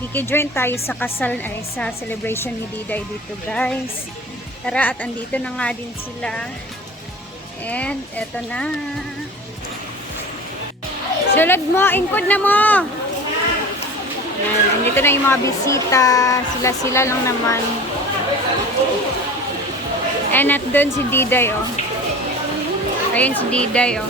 Kiki-join tayo sa kasal ay sa celebration ni Diday dito, guys. Tara, at andito na nga din sila. And eto na. Sulod mo, ingkod na mo. Andito na yung mga bisita. Sila lang naman. And at doon si Diday, oh. Ayun si Diday, oh.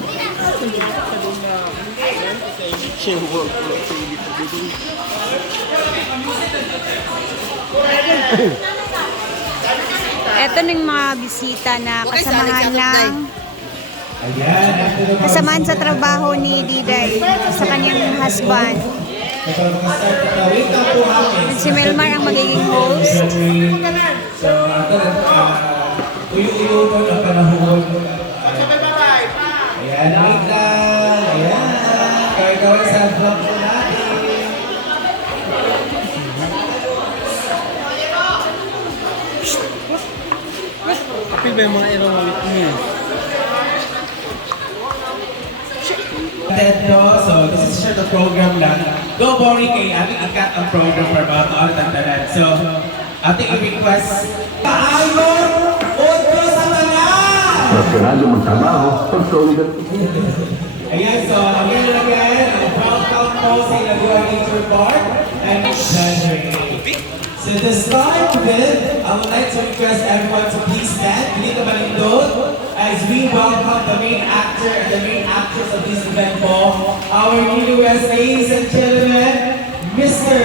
Ito na yung mga bisita na kasamahan sa trabaho ni Diday sa kanyang husband. Si Melmar ang magiging host. So, uyo-uyo po ang panahon. Ayan, wait lang. Ayan. Kaya-kawin sa vlog po natin. Kapil ba yung mga irong ulit niya? So, this is siya the program lang. Go boring kay ating ikat ang program para mga kaotandanan. So, ating i-request paayon o sa mga! Rasyonal yung magtrabaho, pag-solid. Ayan, so again, welcome po sa Ilaguan Nature Park and January. So to start with, I would like to request everyone to please stand, hindi ka malindot, as we welcome the main actor and the main actress of this event po, our newlyweds, ladies and gentlemen, Mr.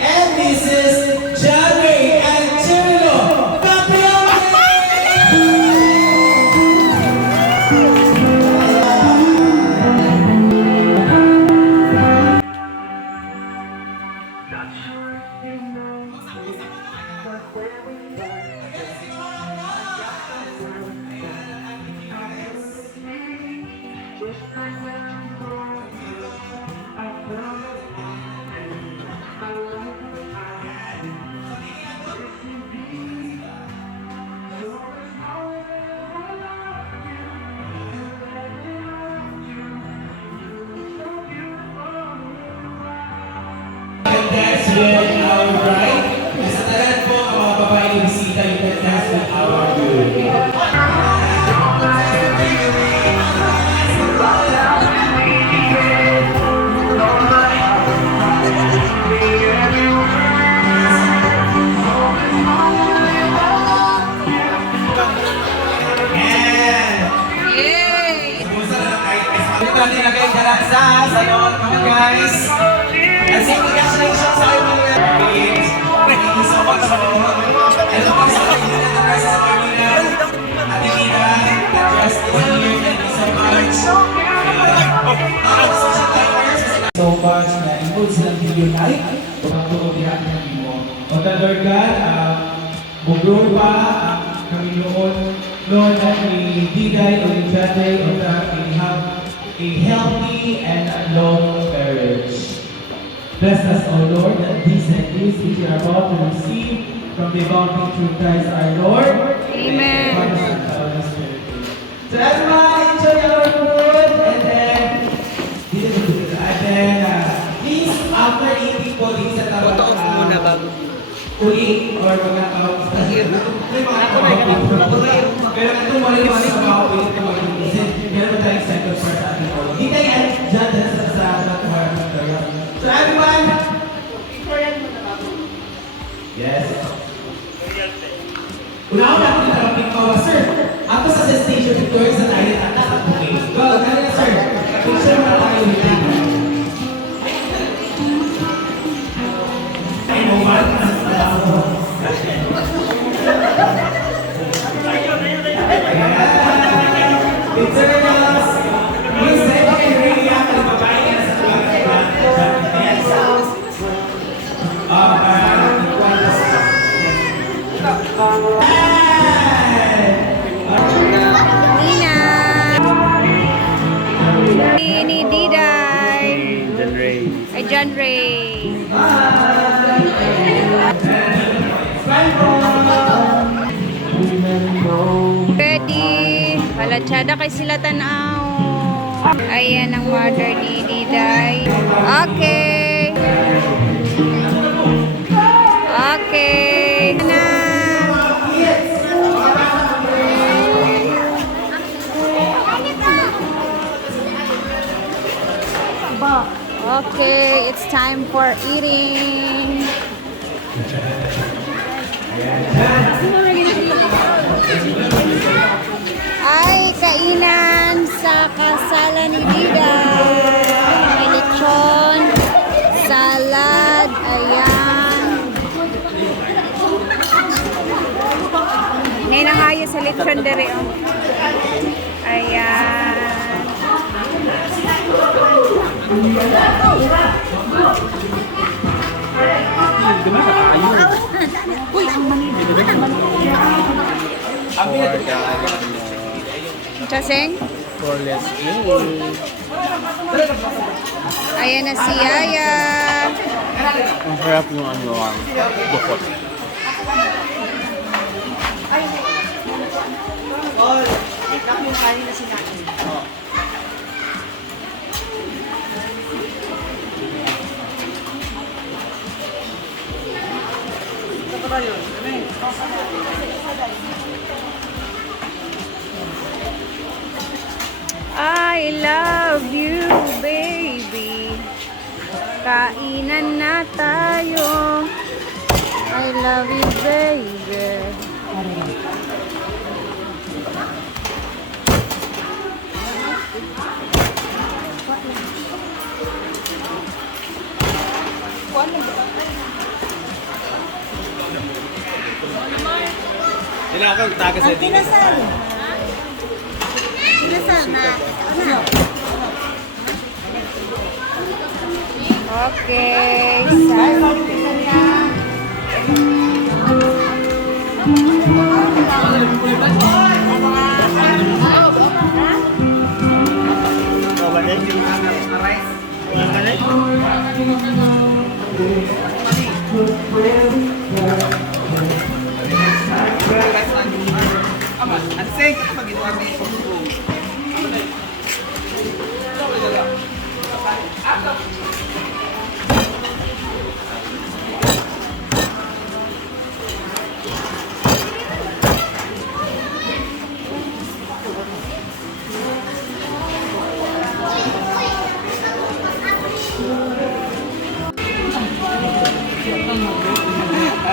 and Mrs. January and Chilo. That's with our bride. Sa talan po ang mga babae na bisita, you can dance with our groom. Yay! Ito natin na kayo sa salon, mga guys. And say congratulations sa aking mga kids. Thank you so much for and po sa kanila na nasa sa kanila. Ate Nina, Justin, thank you so much. So much na involved silang video night. Pagkakot niya ang mo. O the Lord God, mag-grow pa ang Panginoon Lord at ni Diday o ni Jaday o that we have a healthy and a long marriage. Bless us, O Lord, that these and these which we are about to receive from the bounty through Christ our Lord. Amen. So everyone, enjoy our food, and then, please, after eating po, please sa tawag uling or mga tawag sa pero itong mali-mali sa mga ulit na mag-iisip, meron tayong second part sa ating ulit. Hindi tayo yan dyan sa so everyone! Yes. Una-una natin yung taraping kawa, sir. Ako sa station Victoria sa tayo at okay. Go, dali na sir. Picture mo na tayo with you. Ay, moment. Picture us. Please say okay, really after the babae na sa Nina! Ni Diday! John Ray. Ay, John Ray! Ready! Palatsyada kay sila tanaw. Ayan ang mother ni Diday. Okay! time for eating. Ay, kainan sa kasalan ni Dida. May lechon, salad, ayan. May nangayo sa lechon dere, oh. Ayan. Chaseng? For let's eat. Ayan na si Yaya. Ang harap yung dukot. I love you, baby. Kainan na tayo. I love you, baby. Sila ako taga sa dito. Okay, salad na.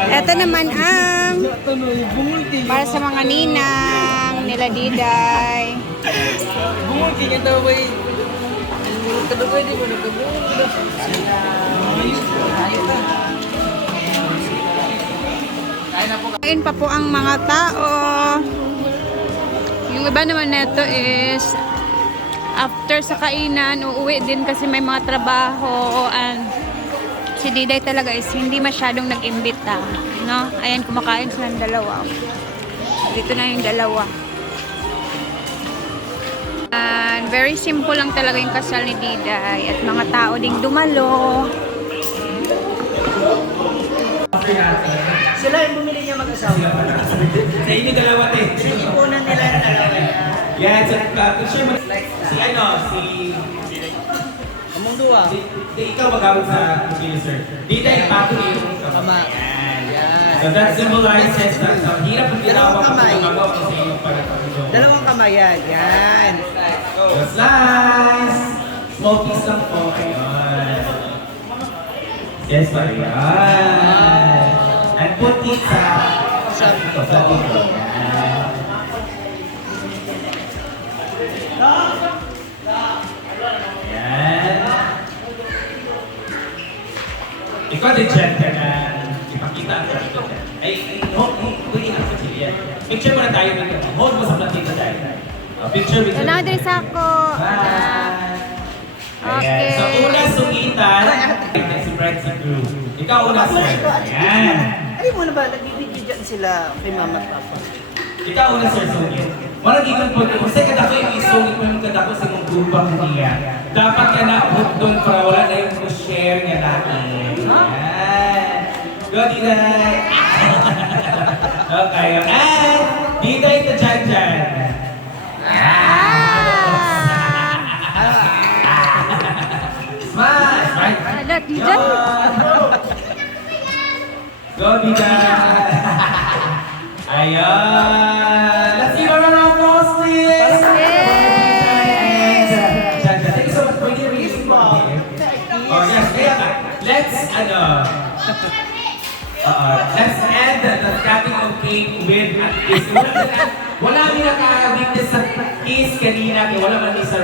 Ito naman ang para sa mga ninang nila Diday. Bungol kaya daw ba yung kadugay di mo nagkabungol. Kain pa po ang mga tao. Yung iba naman neto is after sa kainan, uuwi din kasi may mga trabaho and si Diday talaga is hindi masyadong nag-imbita, no? Ayan, kumakain sila ng dalawa. Dito na yung dalawa. And very simple lang talaga yung kasal ni Diday at mga tao ding dumalo. Sila yung bumili niya mag-asawa. Sa inyo dalawa, te. Ipunan nila yung dalawa. Yan, so, picture mo. Si ano, si... Among duwa. Ikaw mag-awit sa sir. Dito yung pato yung Kama. So that symbolizes that ang hirap ang ginawa Dalawang kamay. magawa ko sa iyong pagkakabito. Dalawang kamay yan. Yan. Slice! Small piece lang po. Ayan. Yes, pa yan. And put it sa dito. Sa dito. Ayan. Ayan. Ikaw din, gentleman. Ipakita ang dito. Ay, hold ingat sa chili. Picture mo na tayo dito. Hold mo sa platito tayo. Picture with Tanaw din sa ako. Ayan. Sa una sungitan, si Brad si Drew. Ikaw una, sir. Ayan. Ay mo na ba, nagbibidyo dyan sila kay mama at papa. Ikaw una, sir, sungit. Marang ikon po, kung sa kadako yung isungit mo yung kadako sa mong gubang niya, dapat ka na hook doon para wala na yung share niya natin. Ayan. Go, Diday. Okay, ayan. Diday to Jan Jan. Smile! Smile! Alat, Diday. Go, Diday! Ayan! Let's give her a round of applause, please! Yay! Jan Jan, thank you so much for your reason. Oh, yes, kaya ka. let's end the cutting of cake with a kiss. Wala kami naka-witness sa kiss kanina, kaya wala man sa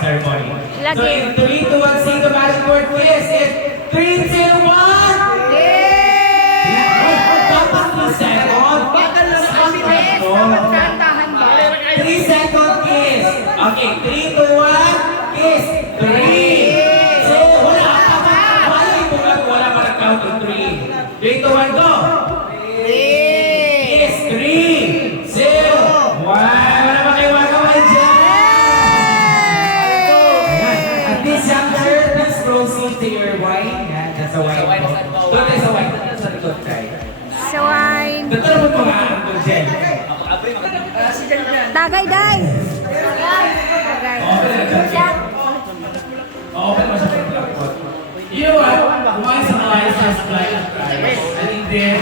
ceremony. So in 3, 2, 1, say the magic word kiss. In 3, 2, 1! Dapat 3 seconds. Bakal lang kami. 3 second kiss. Okay, 3, 2, 1, kiss. 3. So, wala ka pa. Wala pa nag-count in 3. 3, 2, 1, go. Kiss. 3, 2, 1. Wala pa kayo magkawal dyan. Ayan. At this juncture, let's proceed to your wine. Yan, that's a wine. Doon tayo sa wine. Doon sa likod tayo. Sa wine. Doon tayo mo pangalan ko, Jen. Si Janjan. Tagay, day. Tagay. Open mo siya pag lakot. You know what? Kumain sa Eliza's flight of Christ. And then,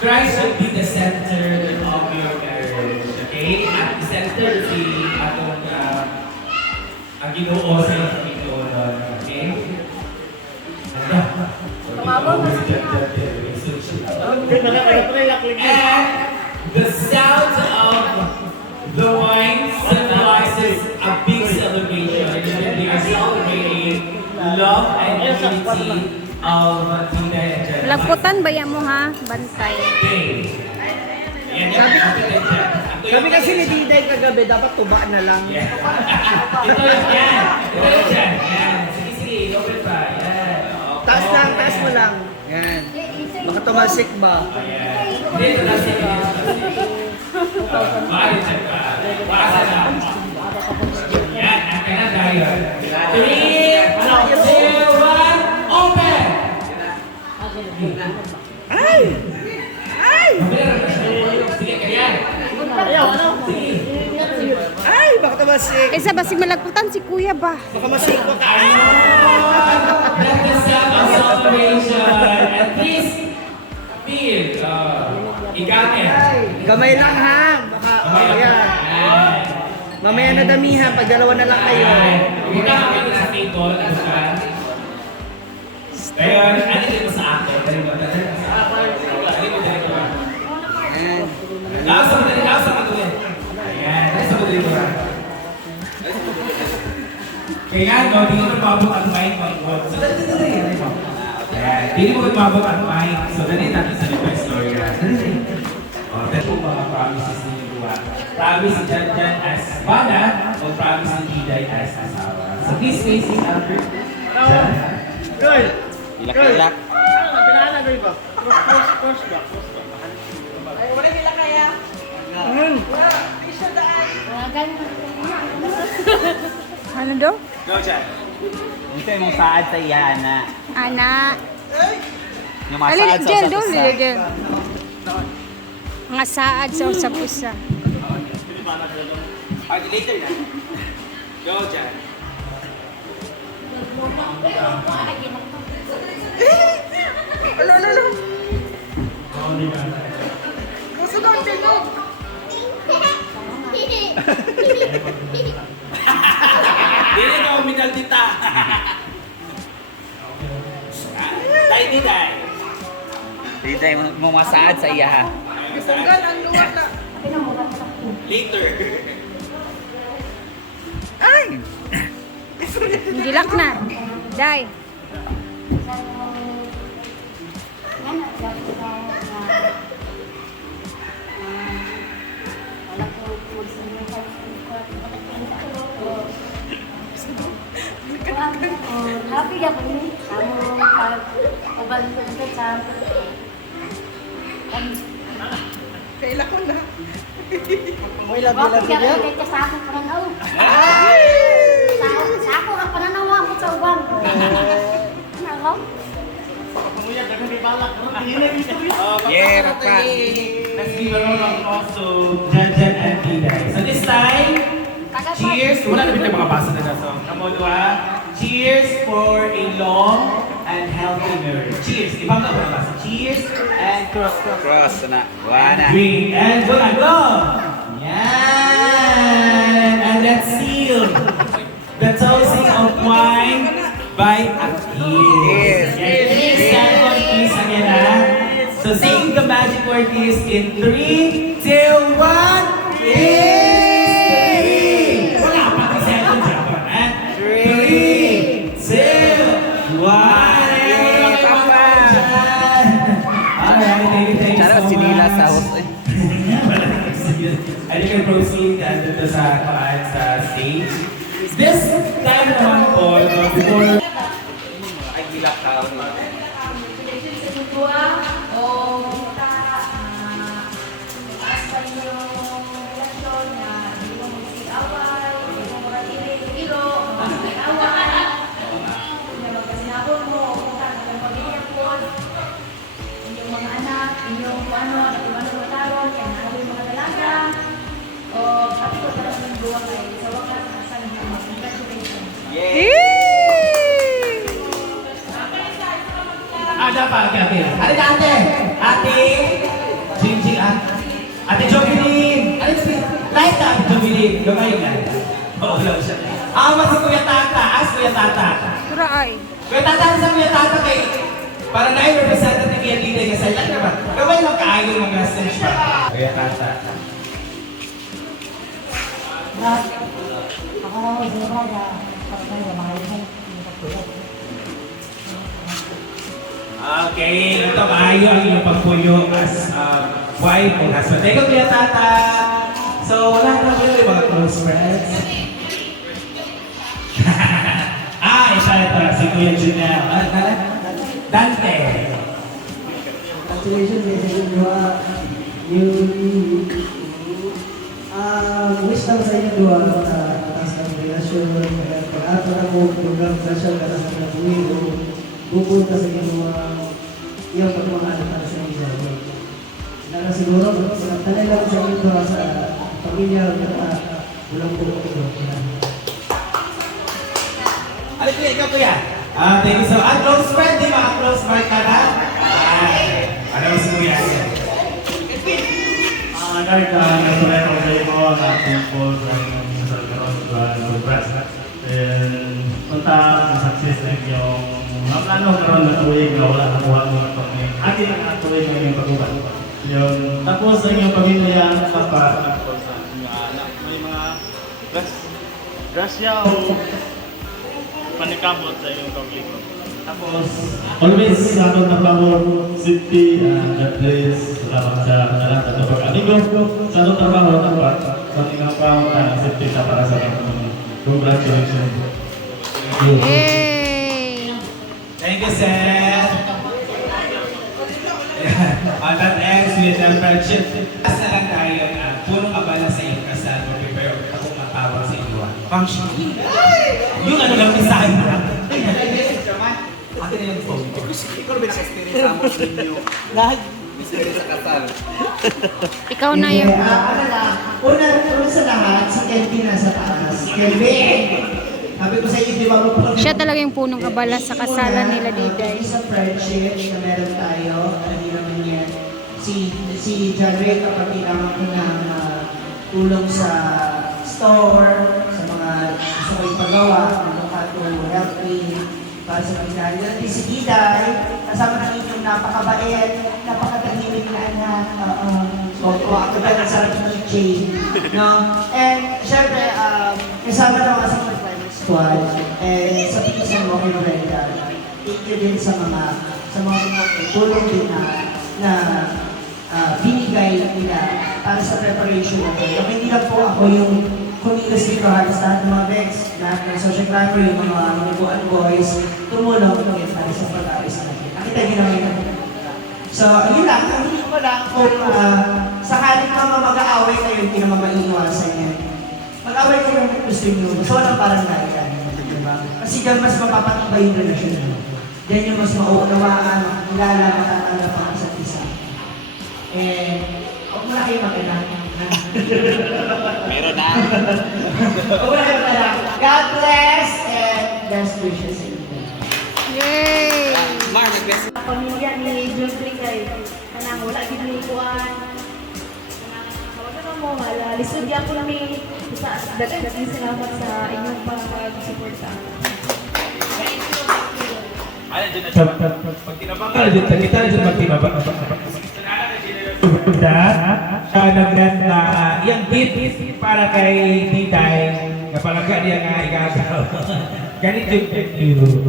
Christ should be the center of your marriage. Okay? At the center, si atong ang ginoo sa ginoo doon. Okay? And the sound of the wine symbolizes a big celebration. They are celebrating love and unity of Tina and Jen. Lagputan ba yan mo ha? Bantay. Okay. Kami kasi ni Diday kagabi, dapat tuba na lang. Ito yung yan. Ito yung Jen. Yan. Sige, sige. Open pa. Yan. Taas lang, taas mo lang. Yan. Baka tumasik ba? Hindi, ito na sige. Maaari Jen pa. Paasa na. Yan. Ang kaya tayo. 3, 2, 1, open! Ay! Ay! Sige, kaya. Ay! Baka tumasik. Isa ba si malagputan si kuya ba? Baka masiko ka. Ay! Let the sound of celebration and please feel igamit. Gamay lang ha. Baka, ayan. Mamaya na damihan, pag dalawa na lang kayo. Huwag ka kami sa table. Kaya, ano din mo sa akin? Dali mo, dali mo sa akin. Dali mo, dali mo. Ayan. Lasa mo, dali, lasa mo, dali. Ayan, lasa mo, dali mo. Kaya, no, di mo nagpabot ang mic. So, dali, dali, dali mo. Ayan, di mo nagpabot ang mic. So, dali natin sa request story. Dali, dali. O, dali po mga promises ninyo buwan. Promise si Jan as bana o promise ni Diday as asawa. So, please face it, Albert. Jan. Good. Ilak-ilak. Ano do? Go, Jan. Ito yung saad sa Yana. Ana. Yung Ali, masaad sa gel do, usap-usap. gel. Mga saad sa usap-usa. Later na. Go, Jan. Gusto ko ang tinog. Dili ka uminal tita. Tay ni tay. Dito yung masaad sa iya. Tunggal ang luwag na. Later. Ay! Gilak na. Day. Happy ya po ni kamu pag uban sa Kaila ko na. Moy Happy labi-labi ya niya. po sa ako pananaw. Ay! Sa ako ang pananaw mo sa uban. Ano? Yeah, papa. Let's give a round of applause to Jan and Diday. So this time, cheers. Wala na bintang mga basa na so. Come on, cheers for a long and healthy marriage. Cheers. Ibang na mga basa. Cheers and cross. Cross na. Wana. Green and go. Yan. And let's seal the toasting of wine by Akis. Yes. Stand on please again, ha? So sing the magic word is in 3, 2, 1. Kiss! Wala pa 3 seconds, ha? 3, 2, 1. Alright, thank you so much. Sinila sa host eh. And you can proceed dito sa stage. This time naman po, before... Ay, gilak tao. Dapat, ate. Ate, ate. Ate. Jingjing, ate Jovelyn. Light na, ate Jovelyn. Lumayo na. Oo, lang siya. Mas si Kuya Tata. Kuya Tata. Try. Kuya Tata, sa Kuya Tata kay... Para na yung representative yan dito yung kasal. Yan naman. Gawin lang kaayo mga message pa. Kuya Tata. Okay, ito kaayo ang iyong pagpuyo as wife and husband. Thank you, Kuya Tata. So, wala na ba yung mga close friends? Ito, si Kuya Junel. Dante. Congratulations, wish lang sa inyo dua sa atas ng relasyon, pag-ato na mo, program sa siya, katas ng nabuhin, pupunta sa inyo mga iyong pagmamahal para sa inyo. Kaya siguro, tanay lang sa inyo sa pamilya, walang po ito. Alit Kuya, ikaw Kuya. Thank you so much. Close friend, di ba? Close friend ka na? Ano si Kuya? Kahit nasulat ko sa iyo ang ating po sa Salgaron sa Brad. And punta sa success na yung ano karon na tuwing na wala nakuha mo ng pagkain. Atin ang tuwing ng iyong pagkuhan. Yung tapos sa inyong pamilya, papa, sa inyong anak, may mga grasya o panikabot sa iyong paglikod. Tapos, always sa atong trabaho, safety and God bless. Salamat sa lahat at pag-amigo. Sa atong trabaho, dapat paningang pa ang safety sa para sa atong congratulations. Yay! Thank you, Seth. That ends with the friendship. Asa lang tayo na punong abala sa iyong kasal. Prepare akong matawag sa inyo. Ma'am Shee. Yung ano lang mensahe mo lang. Akin na yung phone ko. Ikaw ba naka-experience sa mo ninyo? Experience sa kasal. Ikaw na yung... Una sa lahat, si Kelvin nasa taas. Kelvin! Sabi ko sa inyo, di ba mo Siya talaga yung punong kabala sa kasalan nila Diday. Sa friendship na meron tayo, hindi naman yan. Si John Ray, kapag kailangan ko ng tulong sa store, sa mga gusto ko ipagawa, ano ka to help me, para sa pagdali. At si Diday, kasama na inyong napakabait, napakatahimik na anak. Ako ba na sa DJ, no? And syempre, kasama na mga sa private squad, and sa pinsan mo kay Brenda, thank you din sa mga tulong din na binigay nila para sa preparation natin. Okay, hindi lang po ako yung kumilos dito halos lahat ng mga vex, lahat ng social climber, yung mga manubuan boys, tumulong din para sa pag-ayos natin. Nakita niyo naman yun. So, yun lang, ang hindi ko lang kung sakaling mga mag-aaway kayo, hindi naman maiiwasan yan. Mag-aaway kayo kung gusto nyo, so walang parang naiyan. Diba? Kasi dyan mas mapapatibay yung relasyon nyo. Dyan yung mas mauunawaan, kilala, matatanggap ang isa't isa. Huwag mo na kayo mag-anak. Meron na. Huwag mo na kayo mag-anak. God bless and best wishes sa inyo. Yay! Mar, nag-best. Pamilya ni Jeffrey kay kanang wala gid ni kuan. Wala na mo wala. Lisod gyud ko lang ni sa dagat salamat sa inyong pag-suporta. Pag tinabang ka, kita na dyan magtinabang. Naganda yung gift para kay Titay na palangga niya nga igagaw. Ganito yung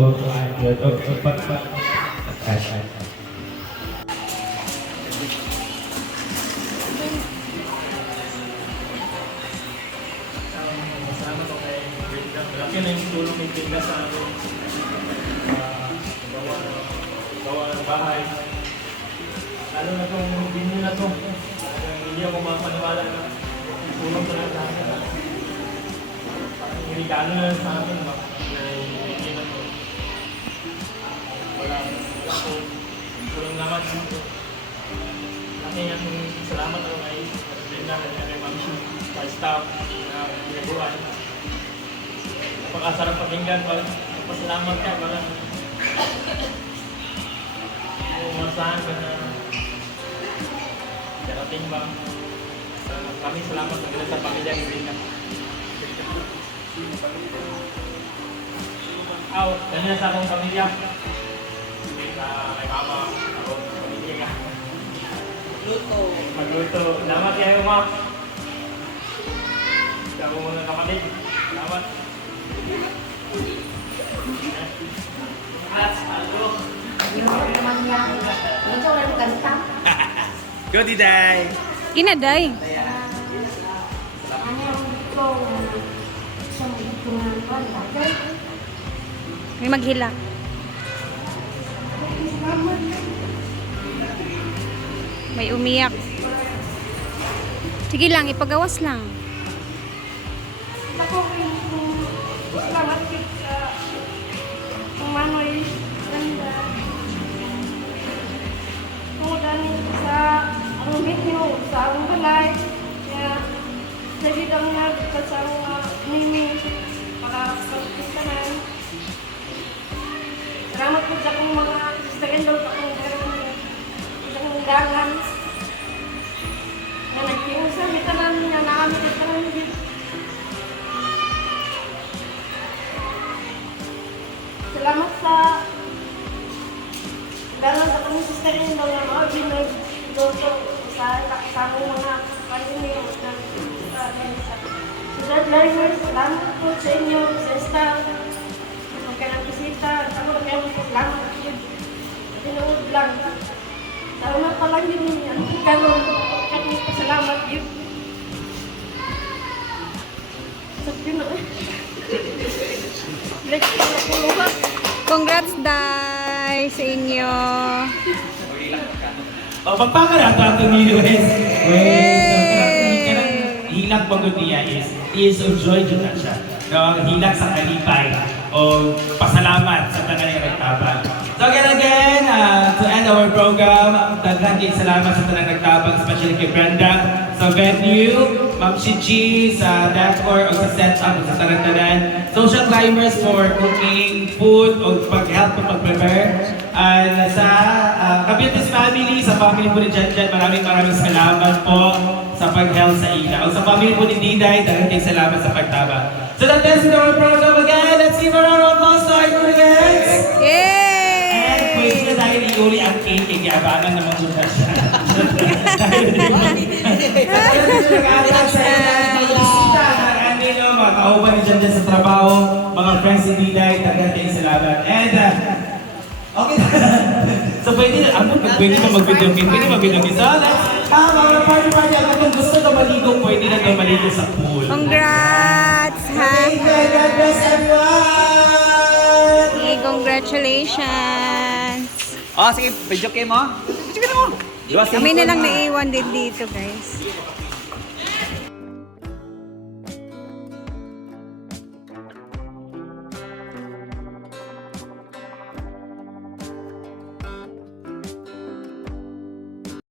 Salamat ako kay Brenda. Malaki na yung tulong ni Brenda sa amin. Gawa ng bahay. Lalo na itong binyo na ito. Hindi ako mapaniwala na tulong sa lahat namin. Parang regalo na lang sa amin. Binyo na ito. Wala ko. Tulong naman. Laki ang salamat ako kay Brenda at kay Ma'am Shu. Sa staff na pinabuhan. Napakasarap pakinggan pag pasalamat ka parang umasahan ka na darating ba. Kami salamat na sa pamilya ni Brenda. Ganyan sa akong pamilya. Sa may mama, ako, pamilya ka. Magluto. Salamat kayo, ma. Ikaw muna kapatid. Salamat. Go, Titay! Kinaday. May maghila. May umiyak. Sige lang, ipagawas lang. Ako salamat sa Manoy ganda. Kemudian sa ang video sa ang balay ya sa bidang na sa nini para pagkisanan. Salamat po sa akong mga sagandol pa kong isang undangan na nagkiusap itanan niya na kami itanan niya. Salamat sa dalang sa kami sister niyo na mga binagdoto sa akong mga kanini sa drivers. Salamat po sa inyo, sa staff. Magkanang bisita. Ako kayo salamat po yun. Tinuod lang. Salamat pa lang yun. Ang karoon. Kami pasalamat yun. Sabi na. Congrats, Day, sa inyo. Pagpakala ito ni Luis. Hilak pagod niya is tears of joy dyan na siya. Hilak sa kalipay o pasalamat sa tanang nagtabang. So again, to end our program, daghang salamat sa tanang nagtabang, especially kay Brenda sa venue, Ma'am Shichi sa decor o sa setup o sa tanan-tanan, social climbers for cooking, food o pag-help o pag-prepare. And sa Kabitis family, sa family po ni Janjan, maraming salamat po sa pag-help sa ina. O sa family po ni Diday, daghang salamat sa pagtaba. So that ends our program again. Let's give our applause to our students. Yay! And pwede na dahil iuli ang cake, iabangan naman po siya. Mga kauban ni Janjan sa trabaho, mga friends ni Diday, daghang salamat. And okay. So pwede na, pwede na mag-video game, pwede mag-video game. So let's, mga party-party, kung gusto na maligo, pwede na kayo maligo sa pool. Congrats, ha? Thank you, God bless everyone! Hey, congratulations. Oh, sige, video game mo. Video game mo. Kami na lang naiwan din dito, guys.